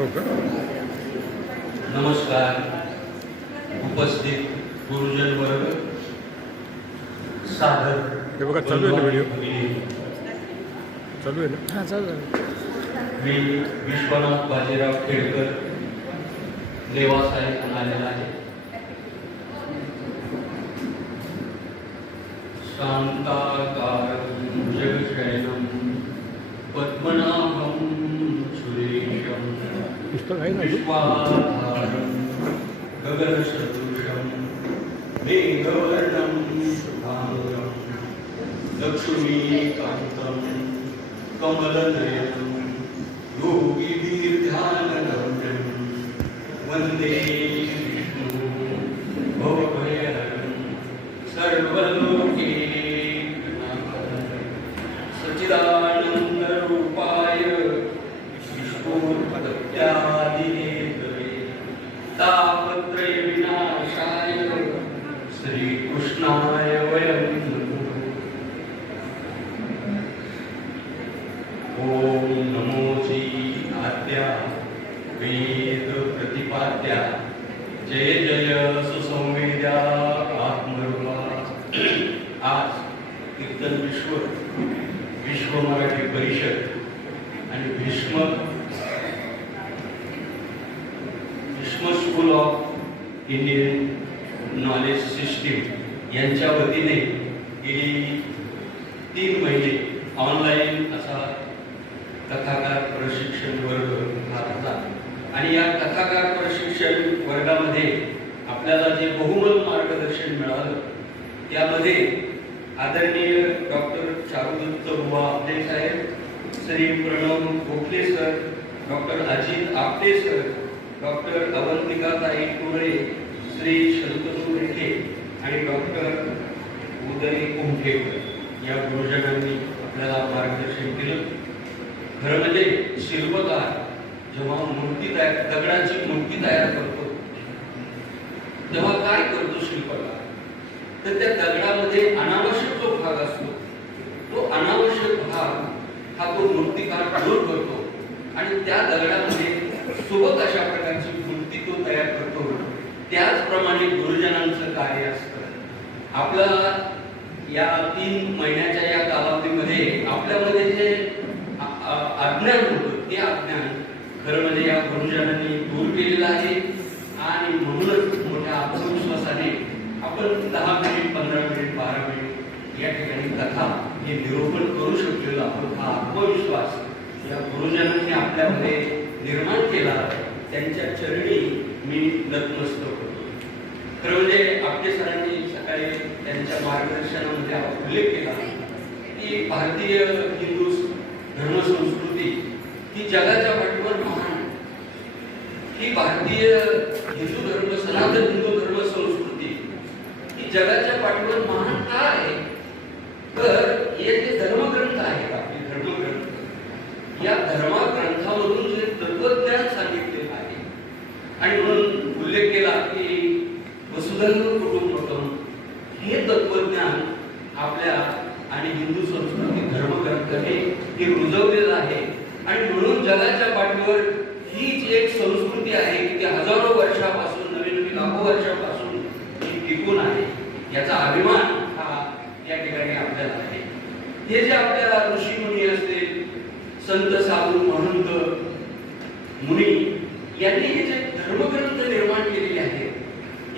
हो का? नमस्कार उपस्थित गुरुजन वर्ग, सादर हे बघा चालू आहे ना व्हिडिओ, चालू आहे ना? हां चालू आहे. मी विश्वनाथ बाजीराव खेडकर देवासाहेब आलेला आहे. शांताकारं जगशयनं पद्मनाभं सुरेशं पुस्तक आहे ना? विश्वाधारं गगनसदृशं मेघवर्णं शुभांगं लक्ष्मीकान्तं कमलनयनं योगिभिर्ध्यानगम्यं वन्दे विष्णुं भवभयहरं सर्वलोकैकनाथं सच्चिदानन्दरूपाय विष्णुपदत्यादिहेतवे तापत्रयविनाशाय श्रीकृष्णाय वयं नमः. ॐ नमोजी आद्या वेद प्रतिपाद्या जय जय सुसंवेद्या आत्मरूपा. आज कीर्तन विश्व मराठी परिषद आणि Bhishma school of Indian knowledge system यांच्या वतीने गेली 3 महिने ऑनलाईन असा कथाकार प्रशिक्षण वर्ग होता. आणि या कथाकार प्रशिक्षण वर्गामध्ये आपल्याला जे बहुमल मार्गदर्शन मिळालं त्यामध्ये आदरणीय डॉक्टर चारुदत्त बुवा आपले साहेब, Shri Pranav Gokhale sir, doctor Ajit Apte sir, doctor अवंतिकाताई कुंबळे, श्री शंतनू रेखे आणि डॉक्टर उदय कुंभेकर या गुरुजनांनी आपल्याला मार्गदर्शन केलं. खरं म्हणजे शिल्पकार जेव्हा मूर्ती तयार, दगडाची मूर्ती तयार करतो तेव्हा काय करतो शिल्पकार, तर त्या दगडामध्ये अनावश्यक जो भाग असतो तो अनावश्यक भाग हा तो मूर्तिकार दूर करतो आणि त्या दगडामध्ये सुबक अशा प्रकारची मूर्ती तो तयार करतो. त्याचप्रमाणे गुरुजनांचं कार्य असतं. आपला या 3 महिन्याच्या या कालावधीमध्ये आपल्यामध्ये जे अज्ञान होतं ते अज्ञान खरं म्हणजे या गुरुजनांनी दूर केलेलं आहे. आणि म्हणूनच मोठ्या आत्मविश्वासाने आपण 10 मिनिट, 15 मिनिट, 12 मिनिट या ठिकाणी कथा हे निरूपण करू शकलेलो आपण. हा आत्मविश्वास या गुरुजनांनी आपल्यामध्ये निर्माण केला, त्यांच्या चरणी मी नतमस्तक होतो. खरं म्हणजे आपटे सरांनी सकाळी त्यांच्या मार्गदर्शनामध्ये उल्लेख केला की भारतीय हिंदू धर्मसंस्कृती ही जगाच्या पाठीवर महान, ही भारतीय हिंदू धर्म, सनातन हिंदू धर्म संस्कृती ही जगाच्या पाठीवर महान का आहे, तर हे जे धर्मग्रंथ आहेत, आपले धर्मग्रंथ, या धर्मग्रंथामधून जे तत्वज्ञान सांगितलेलं आहे. आणि म्हणून उल्लेख केला की वसुधैव कुटुंबकम हे तत्वज्ञान आपल्या आणि हिंदू संस्कृती धर्मग्रंथ हे रुजवलेलं आहे. आणि म्हणून जगाच्या पाठीवर ही जी एक संस्कृती आहे की ती हजारो वर्षापासून, नवीन लाखो वर्षापासून ही टिकून आहे, याचा अभिमान हा या ठिकाणी आपल्याला आहे. हे जे आपल्या ऋषी मुनी असतील, संत साधू महंत मुनी यांनी हे जे धर्मग्रंथ निर्माण केलेले आहेत,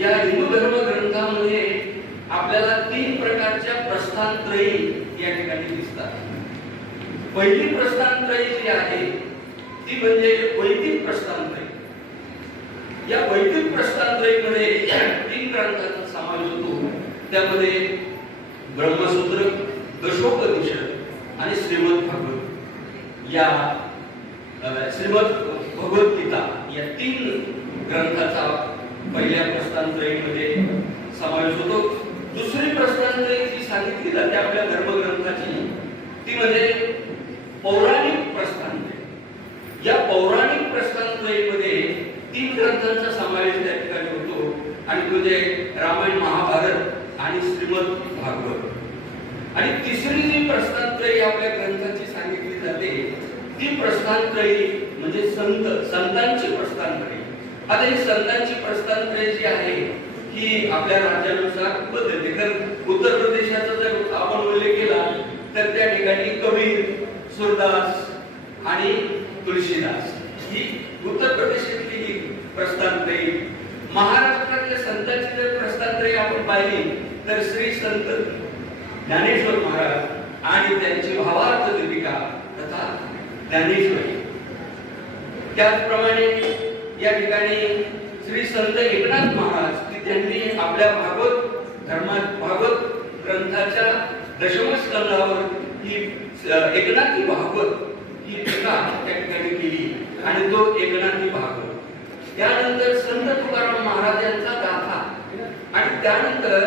या हिंदू धर्मग्रंथामध्ये आपल्याला 3 प्रकारच्या प्रस्थानत्रयी या ठिकाणी दिसतात. पहिली प्रस्थानत्रयी जी आहे ती म्हणजे वैदिक प्रस्थानत्रयी. या वैदिक प्रस्थानत्रयीमध्ये 3 ग्रंथांचा समावेश होतो. त्यामध्ये ब्रह्मसूत्र, दशोपनिषद आणि श्रीमद भागवत या श्रीमद भगवद्गीता या 3 ग्रंथाचा पहिल्या प्रस्थानत्रयीमध्ये समावेश होतो. दुसरी प्रस्थानत्रयी जी सांगितली जाते आपल्या धर्मग्रंथाची ती म्हणजे पौराणिक प्रस्थानत्रयी. या पौराणिक प्रस्थानत्रयीमध्ये 3 ग्रंथांचा समावेश त्या ठिकाणी होतो आणि म्हणजे रामायण, महाभारत आणि श्रीमद भागवत. आणि तिसरी जी प्रस्थानत्रयी आपल्या ग्रंथाची सांगितली जाते ती प्रस्थानत्रयी म्हणजे संतांची प्रस्थानत्रय. आता ही संतांची प्रस्थानत्रय जी आहे ही आपल्या राज्यानुसार बदलते. कारण उत्तर प्रदेशाचा जर आपण उल्लेख केला तर त्या ठिकाणी कबीर, सूरदास आणि तुलसीदास ही उत्तर प्रदेशातली ही प्रस्थानत्रय. महाराष्ट्रातल्या संतांची जर प्रस्थानत्रय आपण पाहिली तर श्री संत ज्ञानेश्वर महाराज आणि त्यांची भावार्थ दीपिका तथा ज्ञानेश्वरी. त्याचप्रमाणे या ठिकाणी श्री संत एकनाथ महाराज की त्यांनी आपल्या भागवत ग्रंथाच्या दशमस्कंदावर ही एकनाथी भागवत ही टीका त्या ठिकाणी केली आणि तो एकनाथी भागवत. त्यानंतर संत तुकाराम महाराज यांचा गाथा आणि त्यानंतर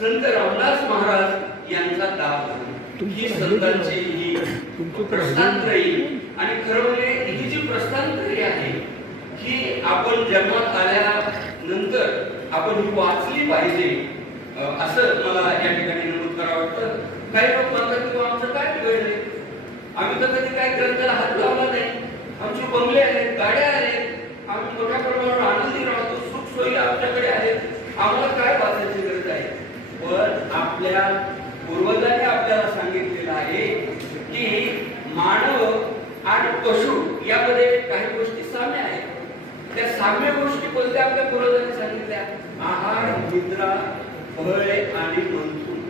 संत रामदास महाराज यांचा दास. ही संतांची ही प्रस्थानत्रयी. आणि खरं म्हणजे ही जी प्रस्थानत्रयी आहे ही आपण जन्मात आल्यानंतर आपण ही वाचली पाहिजे असं मला या ठिकाणी नमूद करावं वाटतं. काही लोक म्हणतात की आमचं काय बिघडलंय, आम्ही तर कधी काय ग्रंथाला हात लावला नाही, आमचे बंगले आहेत, गाड्या आहेत, आम्ही मोठ्या प्रमाणावर आनंदी राहतो, सुख सोयी आमच्याकडे आहेत, आम्हाला काय वाचायची गरज आहे. पण आपल्या पूर्वजांनी आपल्याला सांगितलेलं आहे की मानव आणि पशु यामध्ये काही गोष्टी साम्य आहेत. त्या साम्य गोष्टी कोणत्या आपल्या पूर्वजांनी सांगितल्या? आहार, निद्रा, भय आणि मंथून.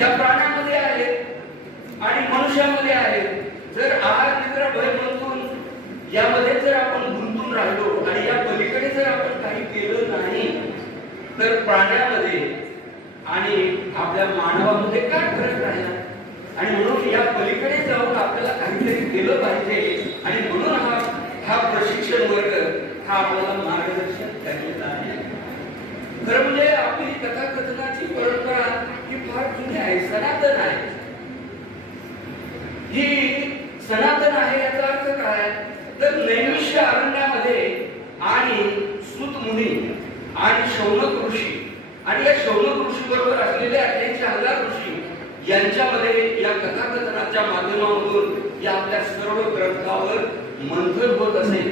या प्राण्यामध्ये आहेत आणि मनुष्यामध्ये आहेत. जर आहार, निद्रा, भय, मंथून यामध्ये जर आपण गुंतून राहिलो आणि या पलीकडे जर आपण काही केलं नाही तर प्राण्यामध्ये आणि आपल्या मानवामध्ये काय फरक राहिला. आणि म्हणून या पलीकडे जाऊन आपल्याला काहीतरी केलं पाहिजे आणि म्हणून हा प्रशिक्षण वर्ग हा आपल्याला मार्गदर्शन करण्यात आहे. खरं म्हणजे आपली कथाकथनाची परंपरा ही फार जुनी आहे, सनातन आहे. ही सनातन आहे याचा अर्थ काय तर नैमिष्य अरण्यामध्ये आणि सूत मुनी आणि शौनक ऋषी आणि या शौनक ऋषी बरोबर असलेले 88,000 ऋषी यांच्यामध्ये या कथाकथनाच्या माध्यमातून या आपल्या सर्व ग्रंथावर मंथन होत असे.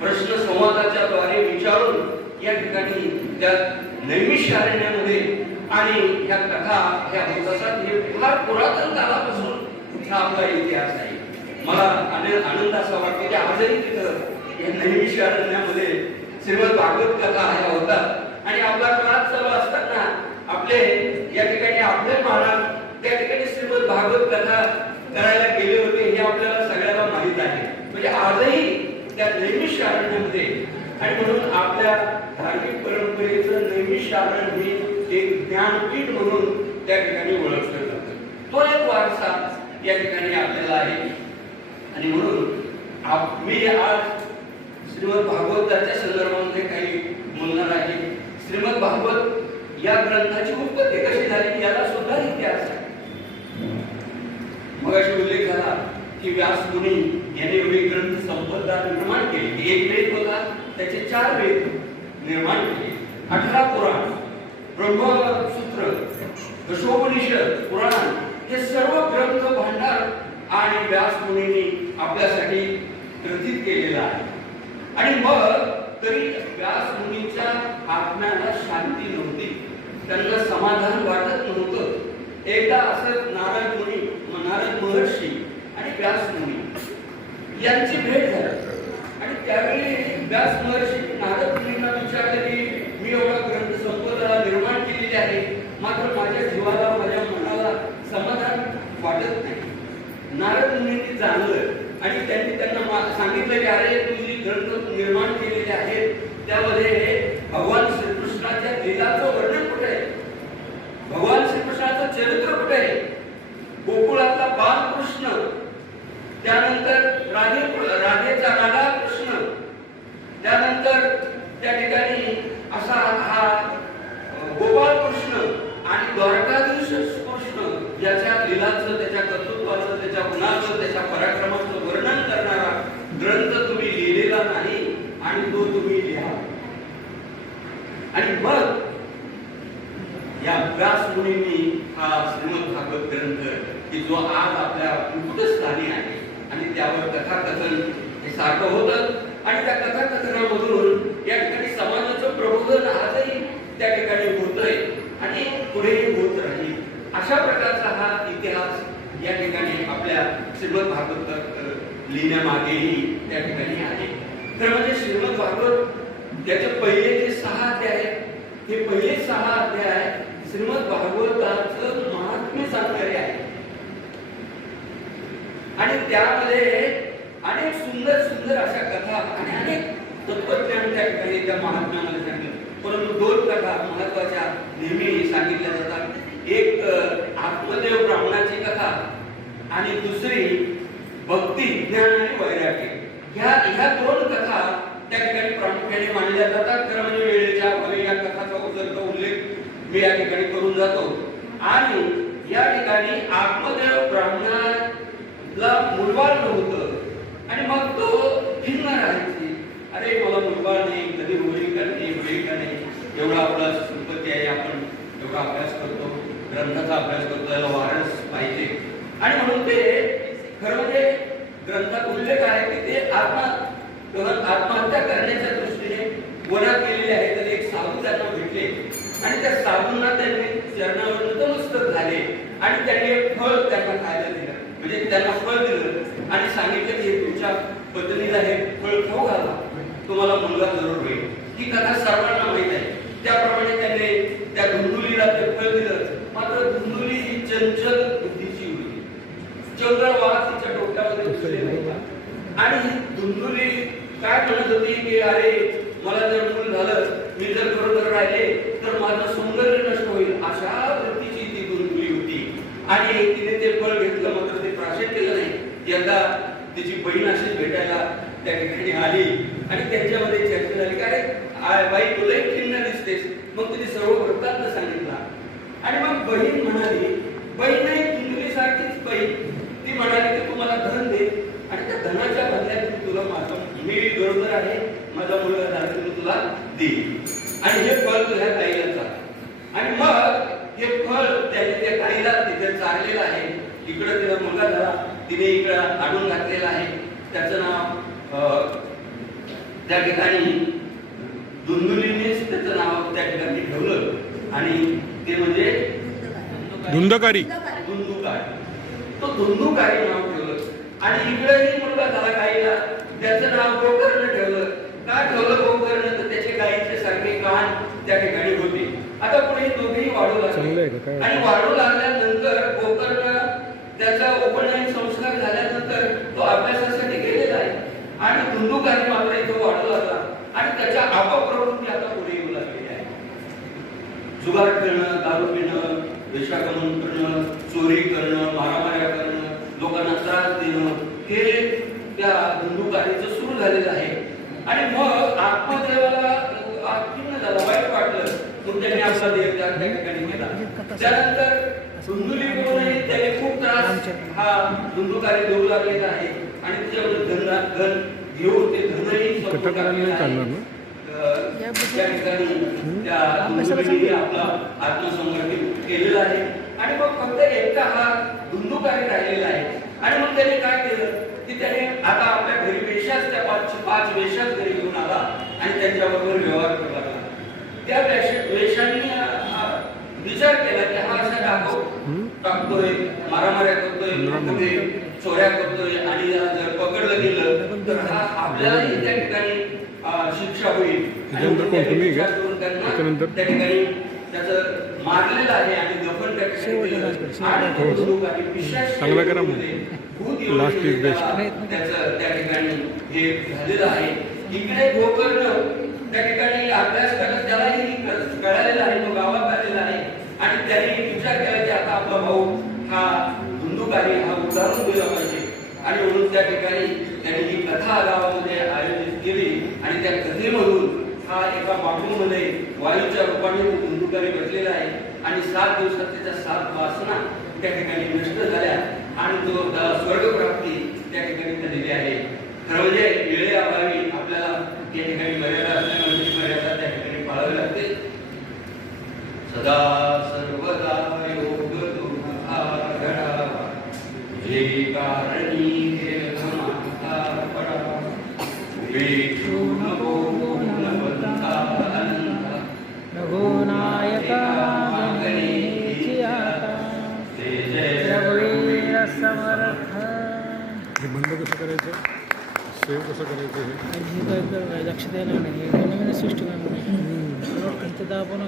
प्रश्न संवादाच्या द्वारे विचारून या ठिकाणी त्या नैमिष्य अरण्यामध्ये आणि ह्या कथा ह्या होत असतात. हे फार पुरातन काळापासून हा आपला इतिहास आहे. मला आनंद असा वाटतो की आजही तिथं या नैमिष्य अरण्यामध्ये श्रीमद भागवत कथा ह्या होतात आणि आपला क्लास चालू असताना आपले या ठिकाणी आपले महाराज त्या ठिकाणी श्रीमद भागवत कथा करायला गेले होते हे आपल्याला सगळ्याला माहित आहे. म्हणजे आजही त्या नैमिष्य अरण्यामध्ये आणि म्हणून आपल्या धार्मिक परंपरेचं नैमिष्य अरण्य हे एक ज्ञानपीठ म्हणून त्या ठिकाणी ओळखलं जातं. तो एक वारसा या ठिकाणी आपल्याला आहे. आणि म्हणून मी आज श्रीमद भागवताच्या संदर्भामध्ये काही बोलणार आहे. श्रीमद भागवत या ग्रंथाची उत्पत्ती कशी झाली याला सुद्धा इतिहास आहे. मगाशी उल्लेख झाला की व्यास मुनी यांनी वेद ग्रंथ संपदा निर्माण केली. एक वेद होता, त्याचे 4 वेद निर्माण केले, 18 पुराण, ब्रह्मसूत्र, दशोपनिषद, पुराण हे सर्व ग्रंथ भांडार आणि व्यास मुनींनी आपल्यासाठी ग्रथित केलेला आहे. आणि मग तरी व्यास मुनीच्या आत्म्याला शांती नव्हती, त्यांना समाधान वाटत नव्हतं. एकदा असंच नारद महर्षी आणि व्यास मुनी यांची भेट झाली आणि त्यावेळी व्यास महर्षी नारद मुनींना विचारले की मी एवढा ग्रंथ संपदा निर्माण केलेली आहे, मात्र माझ्या जीवाला माझ्या मनाला समाधान वाटत नाही. नारद मुनींनी जाणलं आणि त्यांना सांगितलं की अरे तुझी ग्रंथ निर्माण केलेले आहेत त्यामध्ये भगवान श्रीकृष्णाच्या लीलाचं वर्णन कुठे आहे, भगवान श्रीकृष्णाचं चरित्र कुठे आहे, गोकुळातला बालकृष्ण, त्यानंतर राधेचा राधा कृष्ण, त्यानंतर त्या ठिकाणी असा हा गोपाळ कृष्ण आणि द्वारकाधीश कृष्ण याच्या लीलाचं, त्याच्या कर्तृत्वाचं, त्याच्या गुणाचं, त्याच्या पराक्रमाचं वर्णन करणारा ग्रंथ तुम्ही लिहिलेला नाही आणि तो तुम्ही लिहा. आणि मग या व्यास मुनींनी हा श्रीमद भागवत ग्रंथ की जो आज आपल्या मुकुटस्थानी आहे आणि त्यावर कथाकथन हे सारखं होतं आणि त्या कथाकथनामधून या ठिकाणी समाजाचं प्रबोधन आजही त्या ठिकाणी होतंय आणि पुढेही होत राहील. अशा प्रकारचा हा इतिहास या ठिकाणी आपल्या श्रीमद भागवत लिहिण्यामागेही त्या ठिकाणी आहे. तर म्हणजे श्रीमद भागवत त्याचे पहिले जे 6 अध्याय आहेत, हे पहिले 6 अध्याय श्रीमद भागवताचं महात्म्य सांगणारे आहे आणि त्यामध्ये अनेक सुंदर सुंदर अशा कथा आणि अनेक तत्वज्ञान त्या ठिकाणी त्या महात्म्यामध्ये सांगितलं. परंतु 2 कथा महत्वाच्या नेहमी सांगितल्या जातात. एक आत्मदेव ब्राह्मणाची कथा आणि दुसरी भक्ती ज्ञान आणि वैराग्य. ह्या 2 कथा त्या ठिकाणी प्रामुख्याने मानल्या जातात. खरं म्हणजे वेळेच्या अभावी या कथाचा उल्लेख मी या ठिकाणी करून जातो. आणि या ठिकाणी आत्मदेव ब्राह्मणाला मुलबाळ नव्हतं आणि मग तो खिन्न राहायची. अरे मला मुलबाळ नाही, कधी होईल का नाही, एवढा आपला संपत्ती आहे, आपण एवढा अभ्यास करतो, ग्रंथाचा अभ्यास करतो, याला वारस पाहिजे. आणि म्हणून ते खरं म्हणजे ग्रंथात उल्लेख आहे की ते आत्महत्या करण्याच्या दृष्टीने वनात गेलेले आहे. तर एक साधू त्यांना भेटले आणि त्या साधूंना त्यांनी चरणावर नतमस्तक झाले आणि त्यांनी एक फळ त्यांना खायला दिलं. म्हणजे त्यांना फळ दिलं आणि सांगितलं की तुमच्या पत्नीला हे फळ खाऊ घाला, तुम्हाला मुलगा जरूर होईल. ही कथा सर्वांना माहित आहे. त्याप्रमाणे त्यांनी त्या धुंदुलीला ते फळ दिलं. मात्र धुंदुली ही चंचल बुद्धीची होती. चंद्र वाघ तिच्या डोक्यामध्ये बसलेला होता आणि ही धुंदुली काय म्हणत होती की अरे मला जर मूल झालं, मी जर बरोबर राहिले तर माझं सौंदर्य नष्ट होईल, अशा वृत्तीची ती धुंदुली होती. आणि तिने ते फळ घेतलं, मात्र ते प्राशन केलं नाही. यंदा तिची बहीण अशीच भेटायला त्या ठिकाणी आली आणि त्यांच्यामध्ये चर्चा झाली. काय बाई तुलाही खिन्न दिसतेस. मग तिने सर्व वृत्तांत सांगितला आणि मग बहीण म्हणाली, बहीण नाही धुंदुली सारखीच बहीण, ती म्हणाली की तू मला धन दे आणि त्या धनाच्या बदल्यात मी तुला मी गरोदर आहे, माझा मुलगा झाला तर मी तुला देईन आणि हे फळ तुझ्या ताईला चाल. आणि मग हे फळ त्याने त्या ताईला तिथे चाललेलं आहे. इकडे तिला मुलगा झाला, तिने इकडे आणून घातलेला आहे. त्याचं नाव त्या ठिकाणी धुंदुलीनेच त्याचं नाव त्या ठिकाणी ठेवलं आणि ते म्हणजे धुंदकारी. तो धुंदुकारी नाव ठेवलं. आणि इकडेही मुलगा झाला गाईला, त्याचं नाव गोकर्ण ठेवलं. का ठेवलं गोकर्ण? तर त्याचे गाईचे सारखे कान त्या ठिकाणी होते. आता पुढे दोघेही वाढू लागले आणि वाढू लागल्यानंतर गोकर्ण त्याचा उपनयन संस्कार झाल्यानंतर तो अभ्यासासाठी गेलेला आहे आणि धुंदुकारी मात्र इथं वाढू लागला आणि त्याच्या अपप्रवृत्ती आता पुढे येऊ लागलेली आहे. जुगार करणं, दारू पिणं, वेश्यागमन करणं, चोरी करणं, मारामाऱ्या करणं, लोकांना त्रास देणं, हे त्या धुंदुकारीचं सुरू झालेलं आहे. आणि मग आत्मदेवाला खिन्न झाला, वाईट वाटलं. मग त्यांनी आपला देव त्या ठिकाणी केला. त्यानंतर धुंदुलीकडूनही त्याने खूप त्रास हा धुंदुकारी देऊ लागलेला आहे आणि त्याच्यामध्ये धन घेऊन ते धनही कथाकारांना चालणार ना त्या ठिकाणी त्या धुंदुलीने आपला आत्मसंघटित केलेला आहे. आणि मग फक्त एकटा हा धुंदुकारी राहिलेला आहे. आणि मग त्याने काय केलं की त्याने आता आपल्या घरी वेशाच त्या 5 वेशाच घरी घेऊन आला आणि त्यांच्याबरोबर व्यवहार करू लागला. त्या वेशांनी विचार केला की हा असा टाकतोय, मारामाऱ्या करतोय, चोऱ्या करतोय आणि जर पकडलं गेलं तर हा आपल्यालाही त्या ठिकाणी शिक्षा होईल. त्यानंतर त्या ठिकाणी त्याचं मारलेलं आहे आणि दफन त्या ठिकाणी चांगला करा लास्ट इज बेस्ट. त्याचं त्या ठिकाणी हे झालेलं आहे. इकडे गोकर्ण त्या ठिकाणी अभ्यास करत त्यालाही कळालेला आहे, तो गावात आलेला आहे आणि त्यांनी विचार केला की आता आपला भाऊ हा धुंदुकारी हा उदाहरण दिला पाहिजे. आणि म्हणून त्या ठिकाणी त्यांनी ही कथा गावामध्ये आयोजित केली आणि त्या कथेमधून हा एका बांबूमध्ये वायूच्या रूपाने धुंदुकारी बसलेला आहे आणि 7 दिवसात त्याच्या 7 वासना त्या ठिकाणी नष्ट झाल्या आणि तो त्याला स्वर्गप्राप्ती त्या ठिकाणी दिली आहे. खरं म्हणजे वेळेअभावी आपल्याला त्या ठिकाणी मर्यादा असल्यामुळे मर्यादा त्या ठिकाणी पाळावी लागते. सदा सर्वदा योग तुझा घडा जे कारणी विठू नको गुणवंता अनंता रघुनायका गणेची आता ते जय रघुवीर समर्थ. हे बंद कसं करायचं, सेव्ह कसं करायचं हे? आणि हे काय कर लक्ष द्यायला नाही, हे नवीन सिस्टम आहे. इथं दाबून